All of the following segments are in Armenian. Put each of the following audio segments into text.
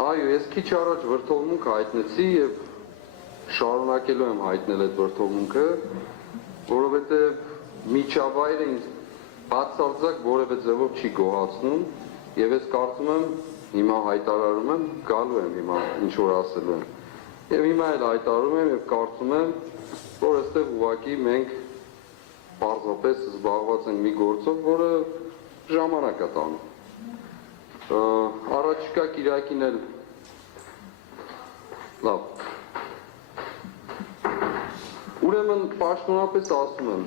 Այո, ես քիչ առաջ վրդովմունք հայտնեցի եւ շարունակելու եմ հայտնել այդ վրդովմունքը, որովհետեւ միջավայրը ինձ բացարձակ որևէ ձևով չի գոհացնում եւ ես կարծում եմ հիմա հայտարարում եմ, գալու եմ հիմա ինչ որ ասելու եմ։ Եվ հիմա էլ հայտարարում եմ եւ կարծում եմ, որ այստեղ ուղղակի մենք պարզապես զբաղված ենք մի գործով, որը ժամանակ է տանում։ Առաջիկա կիրակին էլ լավ։ Ուրեմն պաշտոնապես ասում եմ,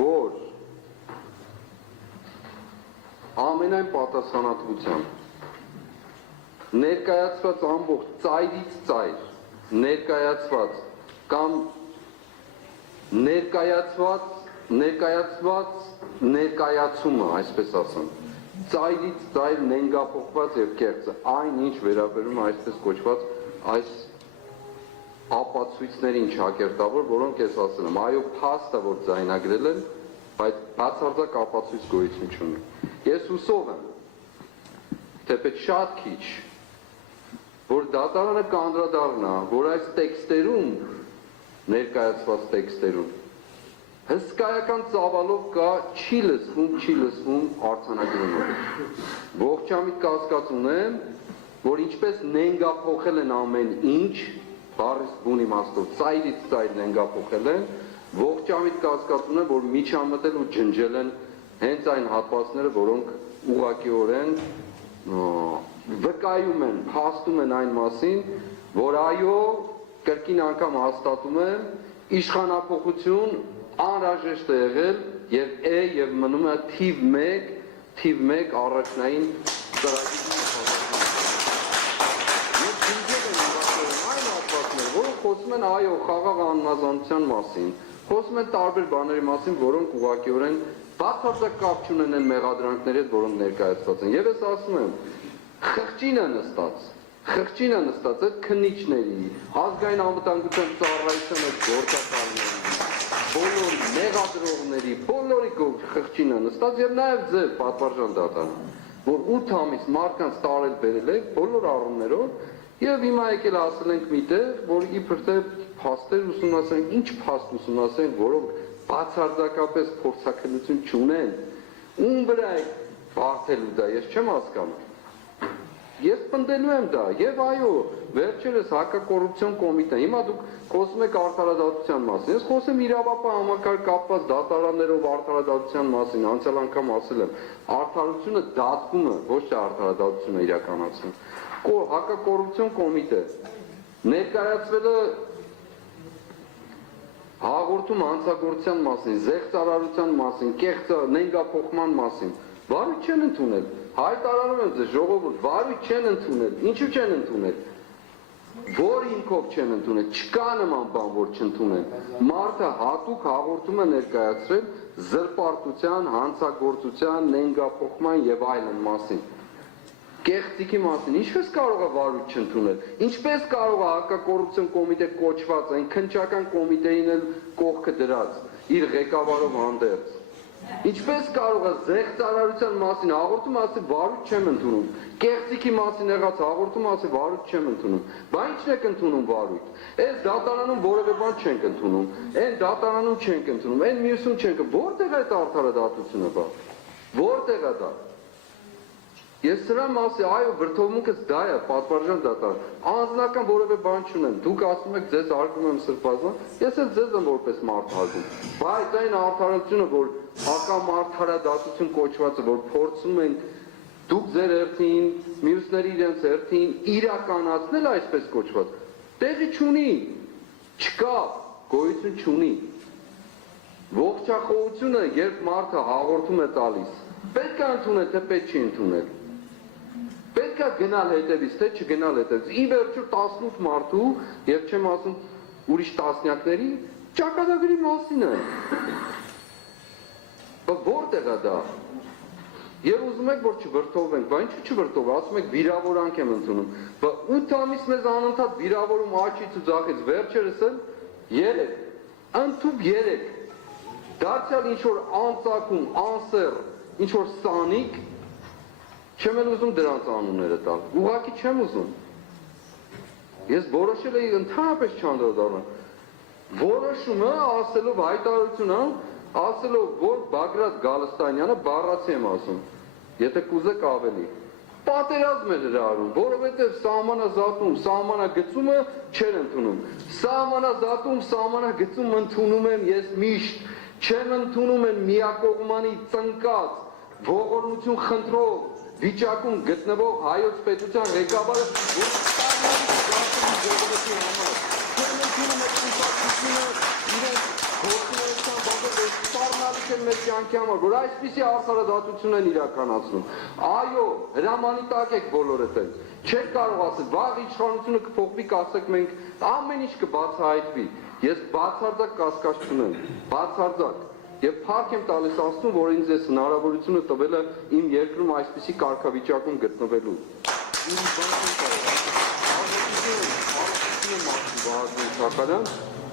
որ ամենայն պատասխանատվությամբ ներկայացված ամբողջ ծայրից ծայր ներկայացված կամ ներկայացումը, այսպես ասեմ, ծայրից ծայր նենգափոխված եւ կեղծը, այն ինչ վերաբերում է այսպես կոչված այս ապացույցներին ճակերտավոր, որոնք ես ասել եմ, այո, փաստը որ ձայնագրել են, բայց բացարձակ ապացույց գոյություն չունի։ Ես հուսով եմ, թեպետ շատ քիչ, որ դատարանը կանդրադառնա, որ այս տեքստերում, ներկայացված տեքստերում, հսկայական ծավալով կա չի լսվում արձանագրումը։ Ողջամիտ կասկած ունեմ, որ ինչպես նենգափոխել են ամեն ինչ, բառից բուն իմաստով, ծայրից ծայր նենգափոխել են, ողջամիտ կասկած ունեմ, որ միջամտել ու ջնջել են հենց այն հատվածները, որոնք ուղղակիորեն վկայում են, փաստում են այն մասին, որ այո, կրկին անգամ հաստատում եմ, իշխանափոխություն անհրաժեշտ է եղել եւ է եւ մնում է թիվ 1 առաջնային ծրագրի որոնք խոսում են այո խաղաղ անհնազանդության մասին, խոսում են տարբեր բաների մասին, որոնք ուղղակիորեն բացարձակ կապ չունեն մեղադրանքների հետ, որոնք ներկայացված են։ Եվ ես ասում եմ, խղճինը նստած այդ քննիչների, ազգային անվտանգության ծառայության այդ գործակալների, բոլոր մեղադրողների, բոլորի խղճինը նստած եւ նաեւ ձեր պատվարժան դատարան, որ 8 ամիս մարդկանց տարել բերել եք բոլոր առումներով եւ հիմա եկել ասել ենք միտեղ, որ իբր թե փաստեր ուսումնասիրենք, ինչ փաստ ուսումնասիրենք, որոնք բացարձակապես փորձաքննություն չունեն, ում վրա է բարթելու դա, ես չեմ հասկանում։ Ես պնդելու եմ դա, եւ այո, վերջերս հակակոռուպցիոն կոմիտեն, հիմա դուք խոսում եք արդարադատության մասին, ես խոսեմ իրավապահ համակարգ կապված դատարաններով արդարադատության մասին, անցյալ անգամ ասել եմ, արդարությունը դատվում է, ոչ թե արդարադատությունը իրականացնում։ Հակակոռուպցիոն կոմիտե ներկայացվել է հաղորդում հանցագործության մասին, զեղծարարության մասին, կեղծ նենգափոխման մասին, վարույթ չեն ընդունել, հայտարարում եմ ձեզ ժողովուրդ, վարույթ չեն ընդունել, ինչու չեն ընդունել, որ հիմքով չեն ընդունել, չկա նման բան, որ չընդունեն, մարդը հատուկ հաղորդում է ներկայացրել զրպարտության, հանցագործության, նենգափոխման եւ այլն մասին, կեղծիքի մասին, ինչպես կարող է վարույթ չընդունել, ինչպես կարող է հակակոռուպցիոն կոմիտե կոչված, այն քննչական կոմիտեին էլ կողքը դրած, իր ղեկավարով հանդերձ, ինչպես կարող է զեղծարարության մասին հաղորդում ասել վարույթ չեմ ընդունում, կեղծիքի մասին եղած հաղորդում ասել վարույթ չեմ ընդունում, բա ի՞նչն եք ընդունում վարույթ, այս դատարանում որևէ բան չենք ընդունում, այն դատարանում չենք ընդունում, այն մյուսում չենք, որտեղ է այդ արդարադատությունը բա, որտեղ է դա։ Ես սրա մասի, այո, վրդովմունքս դա է, պատվարժան դատար, անձնական որևէ բան չունեմ, դուք ասում եք ձեզ հարգում եմ սրբազան, ես էլ ձեզ եմ որպես մարդ հարգում, բայց այն արդարությունը, որ հակամարդարադատություն կոչվածը, որ փորձում ենք դուք ձեր հերթին, մյուսների իրենց հերթին իրականացնել այսպես կոչված, տեղի չունի, չկա, գոյություն չունի, ողջախոհությունը, երբ մարդը հաղորդում է տալիս, պետք է ընդունել, թե պետք չի ընդունել, պետք է գնալ հետևից, թե չգնալ հետևից, ի վերջո 18 մարդու, եւ չեմ ասում ուրիշ տասնյակների, ճակատագրի մասին է, որտեղ է դա, եւ ուզում եք, որ չվրդովենք, բա ինչու չվրդով, ասում եք վիրավորանք եմ ընդունում, բա 8 ամիս մեզ անընդհատ վիրավորում աչից ու ձախից, վերջերս էլ 3, ընդཐུպ 3, դարձյալ ինչ որ անծակում, անսեռ, ինչ որ սանիկ, Չեմ էլ ուզում դրանց անունները տալ, ուղղակի չեմ ուզում։ Ես որոշել էի ընդհանրապես չանդրադառնալ։ Որոշումը ասելով հայտարարությունը, ասելով որ Բագրատ Գալստանյանը բառացի եմ ասում, եթե կուզեք ավելի։ Պատերազմ էր հրահրում, որովհետև սահմանազատում, սահմանագծումը չեն ընդունում։ Սահմանագծում ընդունում եմ ես միշտ, չեմ ընդունում են միակողմանի ծնկած, ողորմություն խնդրող վիճակում գտնվող հայոց պետության ղեկավարը, որ սպառնալիք ժողովրդի համար, չեմ ընդունում այդ կուսակցությունը իրենց գործունեության բանով սպառնալիք են մեր կյանքի համար, որ այսպիսի արդարադատություն են իրականացնում։ Այո, հրամանի տակ եք բոլորդ են, չեք կարող ասել, վաղ իշխանությունը կփոխվի, կասեք մենք ամեն ինչ կբացահայտվի։ Ես բացարձակ կասկած չունեմ, բացարձակ։ Եվ փառք եմ տալիս Աստծուն, որ ինձ այս հնարավորությունը տվել է իմ երկրում այսպիսի կարգավիճակում գտնվելու։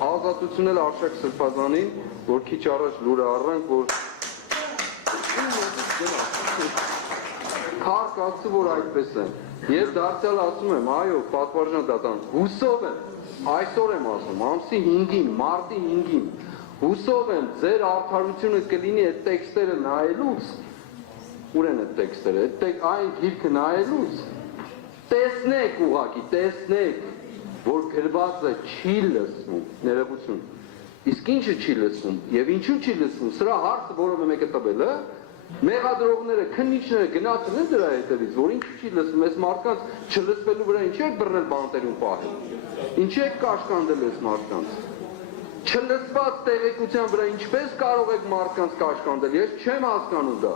Ազատություն էլ Արշակ Սրբազանին, որ քիչ առաջ լուրը առանք, որ քարք ասու, որ այդպես են։ Ես դարձյալ ասում եմ, այո, պատվարժան դատան, հուսով եմ, այսօր եմ ասում, ամսի 5-ին, մարտի 5-ին, հուսով եմ, ձեր արդարությունը կլինի այդ տեքստերը նայելուց, ուր են այդ տեքստերը, այն գիրքը նայելուց, տեսնեք ուղղակի, տեսնեք, որ գրված է չի լսվում, ներողություն, իսկ ինչը չի լսվում, և ինչու չի լսվում, սրա հարցը, որով է մեկը տվել է, մեղադրողները, քննիչները գնացել են դրա հետևից, որ ինչու չի լսվում, այս մարդկանց չլսվելու վրա ինչ եք բռնել բանտերում պահել, ինչ եք կաշկանդել այս մարդկանց, չլսված տեղեկության վրա ինչպես կարող եք մարդկանց կաշկանդել, ես չեմ հասկանում դա,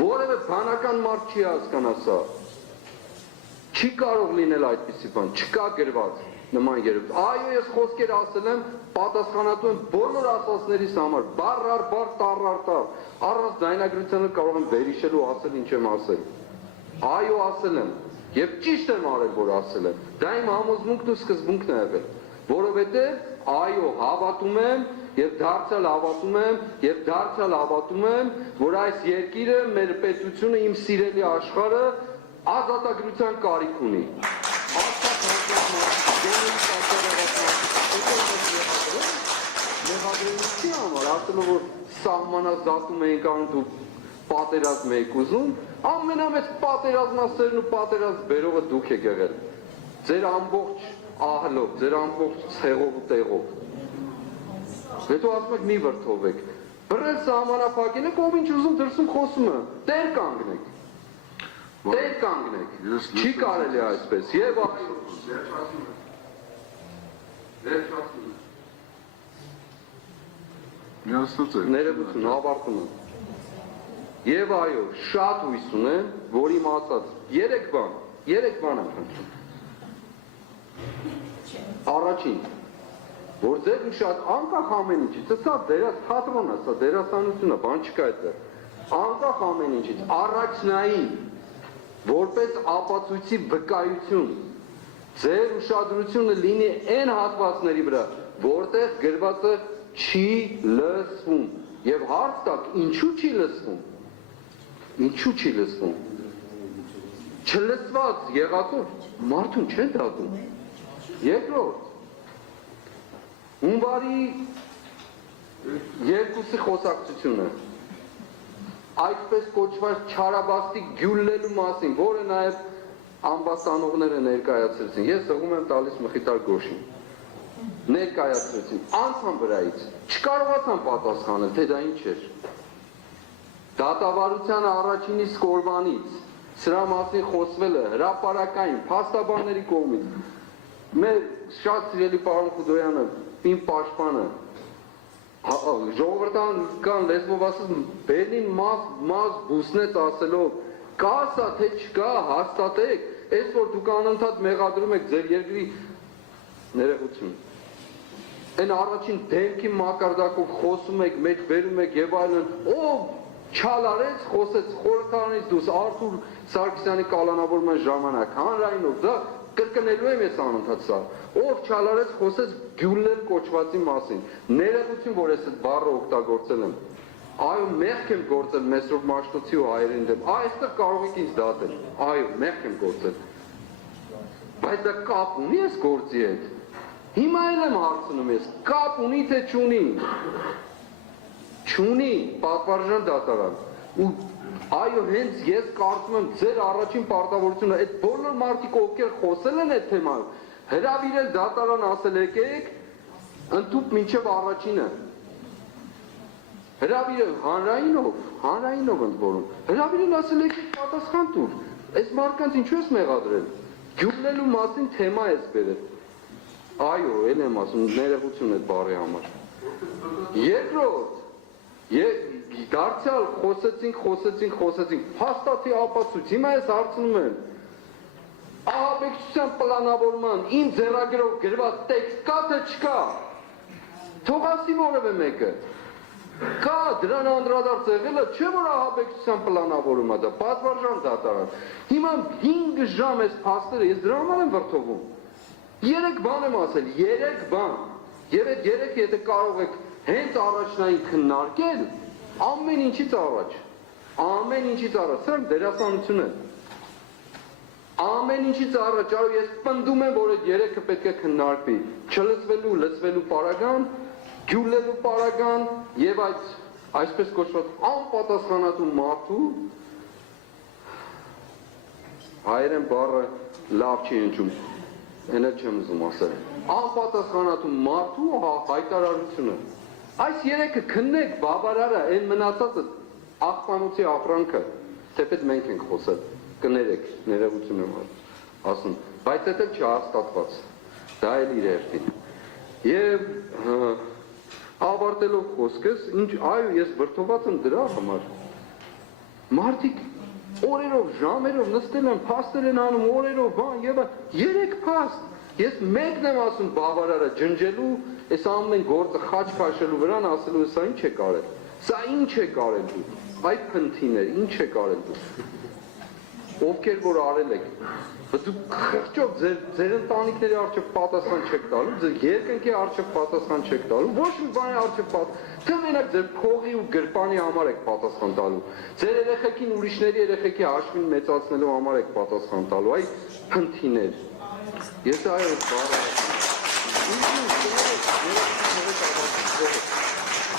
որևէ բանական մարդ չի հասկանա սա, չի կարող լինել այդպիսի բան, չկա գրված նման երևույթ, այո ես խոսքեր ասել եմ, պատասխանատու եմ բոլոր ասածներիս համար, բառ առ բառ, տառ առ տառ, առանց ձայնագրությանը կարող եմ վերհիշելու ասել ինչ եմ ասել, այո ասել եմ, և ճիշտ եմ արել, որ ասել եմ, դա իմ համոզմունքն ու սկզբունքն է եղել, որովհետև այո հավատում եմ և դարձյալ հավատում եմ, որ այս երկիրը, մեր պետությունը, իմ սիրելի աշխարհը ազատագրության կարիք ունի, մեղադրելիքի համար, ասելով որ սահմանազատում ենք անում դու պատերազմ եք ուզում, ամենամեծ պատերազմասերն ու պատերազմ բերողը դուք եք եղել, ձեր ամբողջ ահլով, ձեր ամբողջ ցեղով ու տեղով, հետո ասում եք մի վրդովեք, բռնել սահմանափակին եք, ով ինչ ուզում դրսում խոսում է, տեր կանգնեք, չի կարելի այսպես, և այո, ներողություն, ավարտում եմ, և այո, շատ հույս ունեմ, որ իմ ասած, երեք բան եմ խնդրում, առաջին, որ ձեր շատ անկախ ամեն ինչից, սա թատրոն է, սա դերասանություն է, բան չկա այդտեղ, անկախ ամեն ինչից, առաջնային, որպես ապացույցի վկայություն, ձեր ուշադրությունը լինի այն հատվածների վրա, որտեղ գրվածը չի լսվում, և հարց տակ, ինչու չի լսվում, չլսված եղածով մարդուն չեն դատում, երկրորդ, հունվարի 2-ի խոսակցությունը, այդպես կոչված չարաբաստիկ գյուլլելու մասին, որը նաև ամբաստանողները ներկայացրեցին, ես ըղում եմ տալիս Մխիթար Գոշին, ներկայացրեցին, անցան վրայից, չկարողացան պատասխանել, թե դա ինչ էր, դատավարության առաջինի սկորվանից, սրա մասին խոսվել է հրապարակային, փաստաբանների կողմից, մեր շատ սիրելի պարոն Խուդոյանը, իմ պաշտպանը, ժողովրդական լեզվով ասած բերնին մազ բուսնեց ասելով կա սա թե չկա հաստատեք այս որ դուք անընդհատ մեղադրում եք ձեր երկրի ներողություն այն առաջին դեմքի մակարդակով խոսում եք մեջ բերում եք եւ այլն ով չալ արեց խոսեց խորհրդարանից դուրս Արթուր Սարգսյանի կալանավորման ժամանակ հանրայինով դա կրկնելու եմ ես անընդհատ սա ով չալարեց խոսեց գյուլլել կոչվածի մասին ներողություն որ ես այդ բառը օգտագործել եմ Այո, մեղք եմ գործել Մեսրոպ Մաշտոցի ու հայերին դեմ, այստեղ կարող եք ինձ դատել, այո, մեղք եմ գործել, բայց դա կապ ունի ես գործի հետ, հիմա էլ եմ հարցնում ես, կապ ունի թե չունի, չունի պատվարժան դատարան, ու այո, հենց ես կարծում եմ ձեր առաջին պարտավորությունը, այդ բոլոր մարդիկ ովքեր խոսել են այդ թեմայով, հրավիրել դատարան ասել եկեք, ընդཐུպ մինչև առաջինը, հրավիրել հանրայինով ընդ որում, հրավիրել ասել եկեք պատասխան տուր, այս մարդկանց ինչու ես մեղադրել, գյուղլելու մասին թեմա ես բերել, այո, էլ եմ ասում, ներողություն այդ բառի համար, երկրորդ, դարձյալ խոսեցինք, հաստատի ապացույց, հիմա ես հարցնում եմ, ահաբեկչության պլանավորման իմ ձեռագրով գրված տեքստ կա թե չկա, թող ասի որևէ մեկը, կա դրան անդրադարձ եղելը, չէ որ ահաբեկչության պլանավորումը դա, պատվարժան դատարան, հիմա 5 ժամ ես փաստերը, ես դրա համար եմ վրդովում, 3 բան եմ ասել, 3 բան, եւ այդ 3 եթե կարող եք հենց առաջնային քննարկել, ամեն ինչից առաջ, սրանք դերասանություն է, ամեն ինչից առաջ, արու ես պնդում եմ, որ այդ 3-ը պետք է քննարկվի, չլսվելու, լսվելու պարագան, գյուլելու պարագան եւ այսպես կոչված անպատասխանատու մարդու հայերեն բառը լավ չի հնչում, այն էլ չեմ ուզում ասել, անպատասխանատու մարդու հայտարարությունը, այս 3-ը քննեք բավարարը, այն մնացածը աղբանոցի ապրանքը, թեպետ մենք ենք խոսել, կներեք, ներողություն եմ ասում, բայց այդ էլ չհաստատված, դա էլ իր հերթին, եւ ավարտելով խոսքս, այո, ես վրդոված եմ դրա համար, մարդիկ օրերով, ժամերով նստել են, փաստեր են անում, օրերով, բան եւ 3 փաստ, ես մեկն եմ ասում բավարարը ջնջելու, այս ամեն գործը խաչ քաշելու վրան ասելու սա ինչ է կարել, սա ինչ է կարել դու, այդ փնթիներ, ինչ է կարել դու, ովքեր որ արել եք, դու խղճով ձեր ընտանիքների առջև պատասխան չեք տալու, ձեր երկնքի առջև պատասխան չեք տալու, ոչ մի բանի առջև պատասխան, թե մենակ ձեր փողի ու գրպանի համար եք պատասխան տալու, ձեր երեխեքին ուրիշների երեխեքի հաշվին մեծացնելու համար եք պատասխան տալու, այ փնթիներ, ես այո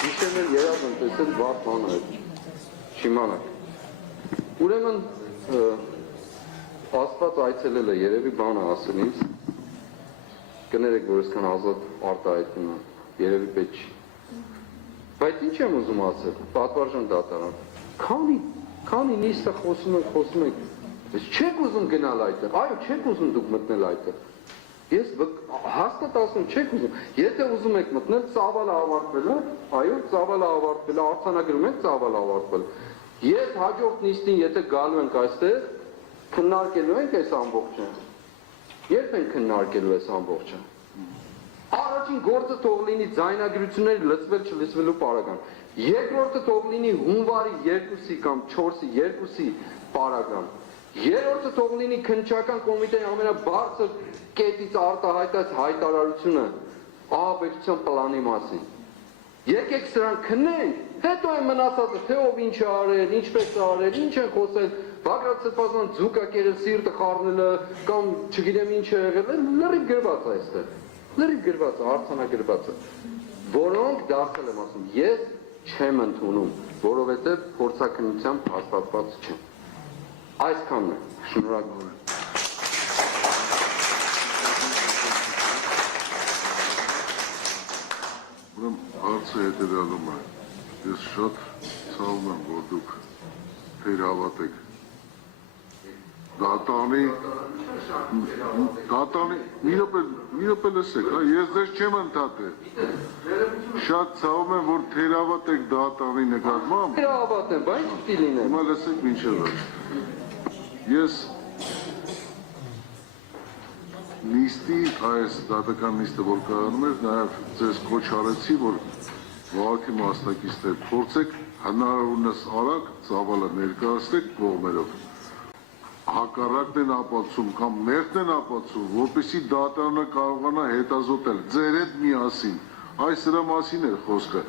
Հիշել երազ եմ տեսել վատ բանը չիմանակ, ուրեմն Աստված այցելել է երևի բանը ասել ինձ, կներեք, որ այսքան ազատ արտահայտվում է, երևի պետք չի, բայց ինչ եմ ուզում ասել, պատվարժան դատարան, քանի նիստը խոսում եք, չեք ուզում գնալ այդտեղ, այո, չեք ուզում դուք մտնել այդտեղ, ես հաստատ ասում չեք ուզում, եթե ուզում եք մտնել, ծավալը ավարտվել է, այո, ծավալը ավարտվել է, արձանագրում եք ծավալը ավարտվել, ես հաջորդ նիստին, եթե գալու ենք այստեղ, քննարկելու ենք այս ամբողջը, երբ ենք քննարկելու այս ամբողջը, առաջին գործը թող լինի ձայնագրությունների լսվել չլսվելու պարագան, երկրորդը թող լինի հունվարի 2-ի կամ 4-ի 2-ի պարագան, երրորդը թող լինի քննչական կոմիտեի ամենաբարձր կետից արտահայտած հայտարարությունը ահաբեկչության պլանի մասին, եկեք սրանք քննենք, հետո այն մնացածը, թե ով ինչ է արել, ինչպես է արել, ինչ են խոսել, Բագրատ Սրբազան ձուկա կերել սիրտը խառնելը կամ չգիտեմ ինչ է եղել, լրիվ գրված է այստեղ, լրիվ գրված է, արձանագրված է, որոնք դարձել եմ ասում, ես չեմ ընդունում, որովհետև փորձաքննությամբ հաստատված չեմ։ Այսքանն է, շնորհակալ եմ։ Հարցը հետևյալում է, ես շատ ցավում եմ, որ դուք թերհավատ եք դատանի, մի րոպե լսեք, ես ձեզ չեմ ընդհատել, շատ ցավում եմ, որ թերհավատ եք դատանի նկատմամբ, Թերհավատ եմ, բայց պիտի լինեմ, հիմա լսեք մինչև ես նիստի, այս դատական նիստը, որ կայանում էր, նաև ձեզ կոչ արեցի, որ վարքի մասնակիցներ փորձեք հնարավորինս արագ ծավալը ներկայացնեք կողմերով։ Հակառակն են ապացում կամ մեղքն են ապացում, որպեսզի դատարանը կարողանա հետազոտել ձեր հետ միասին այս դրա մասին էր խոսքը,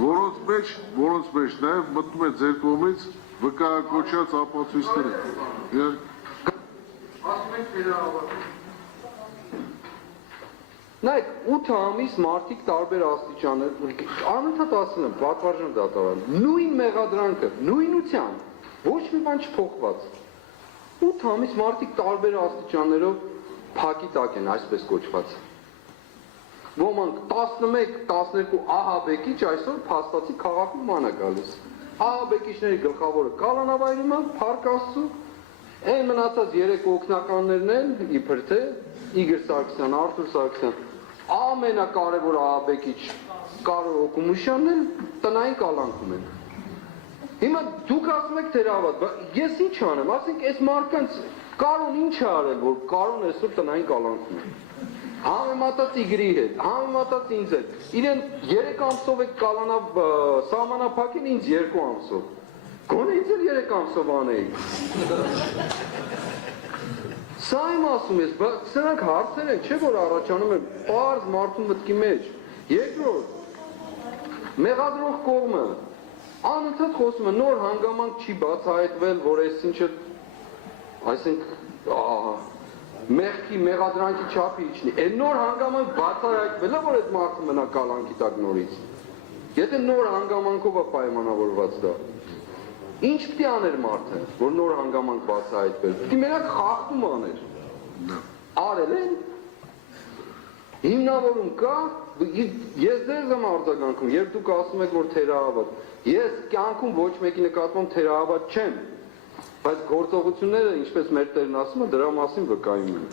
որոնց մեջ նաև մտնում է ձեր կողմից վկայակոչած ապացույցները։ Ասում եք թերահավատ։ Նայեք, 8 ամիս մարդիկ տարբեր աստիճաններ, անընդհատ ասում եմ, պատվարժան դատարան, նույն մեղադրանքը, նույնությամբ, ոչ մի բան չփոխված։ 8 ամիս մարդիկ տարբեր աստիճաններով փակի տակ են, այսպես կոչված։ Ոմանք 11-12 ահաբեկիչ այսօր փաստացի քաղաքում ման է գալիս։ Ահաբեկիչների գլխավորը կալանավայրում է, Փառք Աստծո, այն մնացած 3 օգնականներն են, իբր թե Իգոր Սարգսյան, Արթուր Սարգսյան, ամենակարևոր ահաբեկիչ Կարո Օկումուշյանն էլ տնային կալանքում են։ Հիմա դուք ասում եք թերահավատ, ես ինչ անեմ, ասենք այս մարդկանց Կարոն ինչ է արել, որ Կարոն այսօր տնային կալանքում է։ Համեմատած Իգրի հետ, համեմատած ինձ հետ, իրեն 3 ամսով եք կալանավ սահմանափակին, ինձ 2 ամսով, գոնե ինձ էլ 3 ամսով անեիք։ Սա իմ ասում ես, սրանք հարցեր են, չէ որ առաջանում են պարզ մարդու մտքի մեջ։ Երկրորդ, մեղադրող կողմը, անընդհատ խոսում է, նոր հանգամանք չի բացահայտվել, որ այս ինչը, այսինքն, մեղքի, մեղադրանքի չափի իջնի, այն նոր հանգամանք բացահայտվել է, որ այդ մարդը մնա կալանքի տակ նորից։ Եթե նոր հանգամանքով է պայմանավորված դա, ինչ պիտի աներ մարդը, որ նոր հանգամանք բացահայտվել, պիտի մենակ խախտում աներ։ Արել են, հիմնավորում կա, ես ձեզ եմ արձագանքում, երբ դուք ասում եք, որ թերահավատ, ես կյանքում ոչ մեկի նկատմամբ թերահավատ չեմ, բայց գործողությունները, ինչպես մեր տերն ասում է, դրա մասին վկայում են։